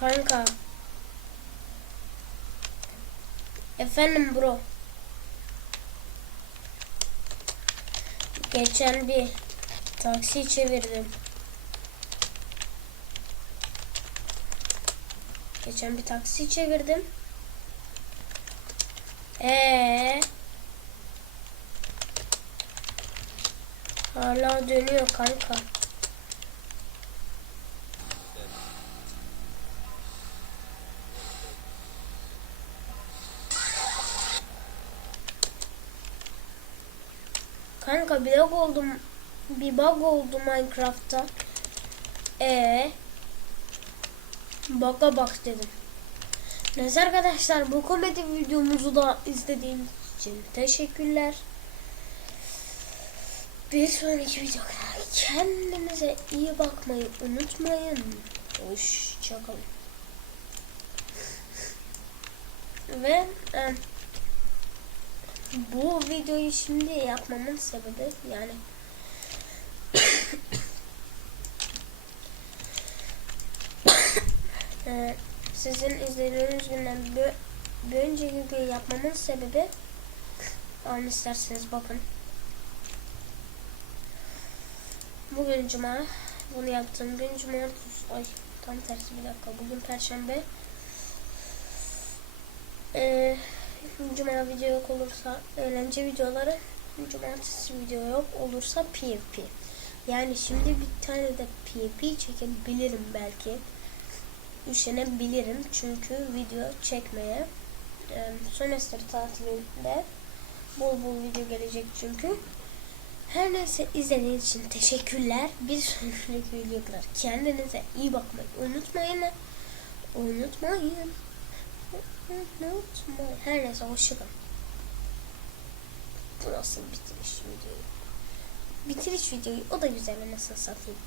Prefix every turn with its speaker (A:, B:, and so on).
A: Kanka. Efendim bro. Geçen bir taksi çevirdim. Geçen bir taksi çevirdim. Ee Hala dönüyor kanka. Kanka bir bug oldum. Bir bug oldu Minecraft'ta. E Bug'a bak dedim. Neyse arkadaşlar bu komedi videomuzu da izlediğiniz için teşekkürler. Bir sonraki videoda kendinize iyi bakmayı unutmayın. Hoşçakalın. Ve e, bu videoyu şimdi yapmamın sebebi yani e, sizin izlediğiniz günden bir, bir önceki gün yapmamın sebebi an isterseniz bakın. Bugün cuma. Bunu yaptığım gün cumartesi. Ay tam tersi bir dakika. Bugün perşembe. Ee, cuma video yok olursa eğlence videoları. Cumartesi video yok olursa PvP. Yani şimdi bir tane de PvP çekebilirim belki. Üşenebilirim çünkü video çekmeye. Ee, sömestr tatilinde bol bol video gelecek çünkü. Her neyse izlediğiniz için teşekkürler. Bir sonraki videoya kadar kendinize iyi bakmayı unutmayın. Unutmayın. Her neyse hoşçakalın. Bu nasıl bitiriş videoyu? Bitiriş videoyu o da güzel anasını satayım.